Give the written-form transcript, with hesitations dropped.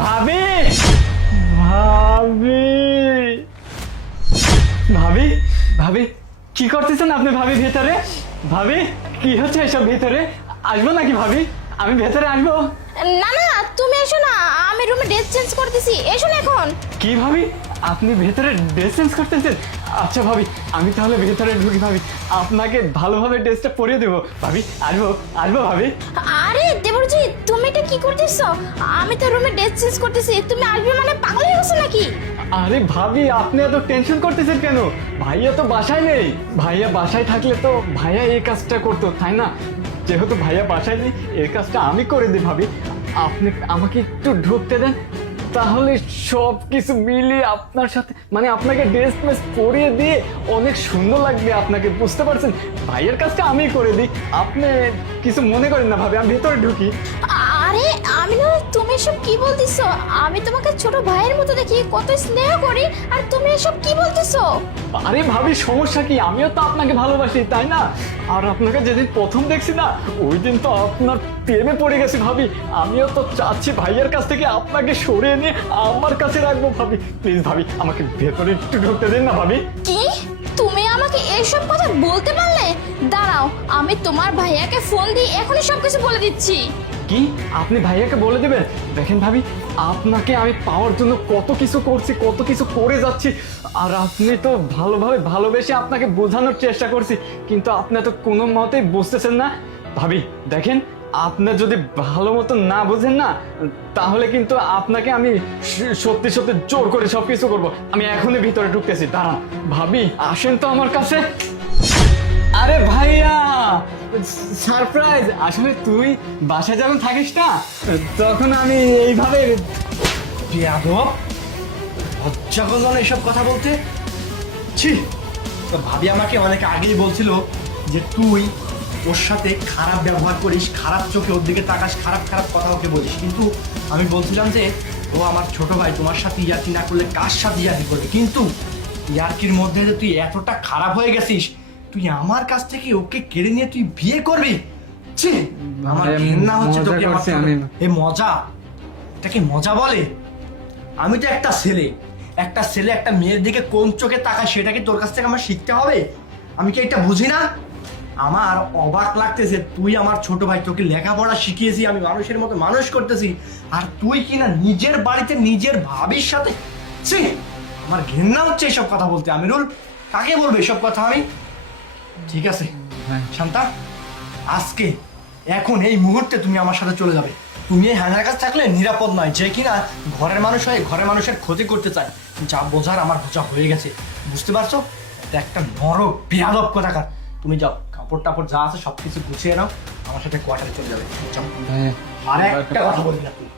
ভাবি ভাবি ভাবি ভাবি কি করতেছেন আপনি ভাবি ভেতরে? ভাবি কি হচ্ছে এসব ভেতরে? আসবো নাকি ভাবি? আমি ভেতরে আসবো? না না, তুমি এসো না, আমি রুমে ড্রেস চেঞ্জ করতেছি, এসো না এখন। কি ভাবি আপনি ভেতরে ড্রেস চেঞ্জ করতেছেন? আচ্ছা ভাবি আমি তাহলে ভেতরে ঢুকি ভাবি, আপনাকে ভালোভাবে ড্রেসটা পরিয়ে দেবো ভাবি। আসবো আসবো ভাবি। আরে দেবরজি, তুমি এটা কি করতেছো? আমি তো রুমে ড্রেস চেঞ্জ করতেছি, তুমি আসবে মানে পাগল হয়ে গেছো নাকি? আরে ভাবি আপনি এত টেনশন করতেছেন কেন? ভাইয়া তো বাসায় নেই। ভাইয়া বাসায় থাকলে তো ভাইয়া এই কাজটা করতো তাই না? যেহেতু ভাইয়া বাসায় নেই এই কাজটা আমি করে দিই ভাবি। আপনি আমাকে একটু ঢুকতে দেন, তাহলে সব কিছু মিলিয়ে আপনার সাথে মানে আপনাকে ড্রেস মেস পরিয়ে দিয়ে অনেক সুন্দর লাগবে আপনাকে, বুঝতে পারছেন? ভাইয়ের কাজটা আমি করে দিই, আপনি কিছু মনে করেন না ভাবি, আমি ভেতরে ঢুকি। আরে আমি না, তুমি এসব কি বলতেছো? আমি তোমাকে ছোট ভাইয়ের মতো দেখি, কত স্নেহ করি, আর তুমি এসব কি বলতেছো? আরে ভাবি সমস্যা কি? আমিও তো আপনাকে ভালোবাসি তাই না? আর আপনাকে যেদিন প্রথম দেখছি না ওই দিন তো আপনার প্রেমে পড়ে গেছি ভাবি। আমিও তো চাচ্ছি ভাইয়ের কাছ থেকে আপনাকে সরিয়ে নিয়ে আমার কাছে রাখবো ভাবি। প্লিজ ভাবি আমাকে ভেতরে একটু ঢুকতে দিন না ভাবি। কি? তুমি আমাকে এইসব কথা বলতে পারলে? দাঁড়াও, আমি তোমার ভাইয়াকে ফোন দিয়ে এখনই সবকিছু বলে দিচ্ছি। কি আপনি ভাইয়াকে বলে দেবেন? দেখেন ভাবি আপনাকে আমি পাওয়ার জন্য কত কিছু করছি, কত কিছু করে যাচ্ছি, আর আপনি তো ভালোভাবে ভালোবেসে আপনাকে বোঝানোর চেষ্টা করছি, কিন্তু আপনি তো কোনো মতেই বুঝতেছেন না ভাবি। দেখেন আপনার যদি ভালো মতো না বুঝেন না তাহলে কিন্তু আপনাকে আমি সত্যি সত্যি জোর করে সবকিছু করব। আমি এখনই ভিতরে ঢুকতেছি, দাঁড়ান ভাবি আসেন তো আমার কাছে। আরে ভাইয়া সারপ্রাইজ! আসলে তুই বাসায় যখন থাকিস না তখন আমি এইভাবে বেয়াদব, লজ্জা করলো না এসব কথা বলতে? ছি, তোর ভাবি আমাকে অনেক আগেই বলছিল যে তুই ওর সাথে খারাপ ব্যবহার করিস, খারাপ চোখে ওর দিকে তাকাস, খারাপ খারাপ কথা ওকে বলিস, কিন্তু আমি বলছিলাম যে ও আমার ছোট ভাই, তোমার সাথে ইয়ার্কি না করলে কার সাথে ইয়ার্কি করবে? কিন্তু ইয়ার্কির মধ্যে যে তুই এতটা খারাপ হয়ে গেছিস, তুই আমার কাছ থেকে ওকে কেড়ে নিয়ে তুই বিয়ে করবি? ছি, আমার ঘেন্না হচ্ছে তোকে। এই মজা, এটাকে মজা বলে? আমি তো একটা ছেলে একটা মেয়ের দিকে কোন চোখে তাকায় সেটা কি তোর কাছ থেকে আমার শিখতে হবে? আমি কি এটা বুঝি না? আমার অবাক লাগতেছে, তুই আমার ছোট ভাই, তোকে লেখাপড়া শিখিয়েছি, আমি মানুষের মতো মানুষ করতেছি, আর তুই কি না নিজের বাড়িতে নিজের ভাবির সাথে? ছি, আমার ঘেন্না হচ্ছে এসব কথা বলতে। আমিরুল, কাকে বলবে এসব কথা আমি? ঠিক আছে শান্তা, আজকে এখন এই মুহূর্তে তুমি আমার সাথে চলে যাবে। তুমি এই হ্যানার কাছে থাকলে নিরাপদ নয়, যে কিনা ঘরের মানুষ হয়ে ঘরের মানুষের ক্ষতি করতে চায়। যা বোঝার আমার বোঝা হয়ে গেছে, বুঝতে পারছো? এটা একটা নরক বেয়াদব কথাকার। তুমি যাও, কাপড় টাপড় যা আছে সবকিছু গুছিয়ে নাও, আমার সাথে কোয়ার্টারে চলে যাবে। যাও, আর একটা কথা বলবি না তুই।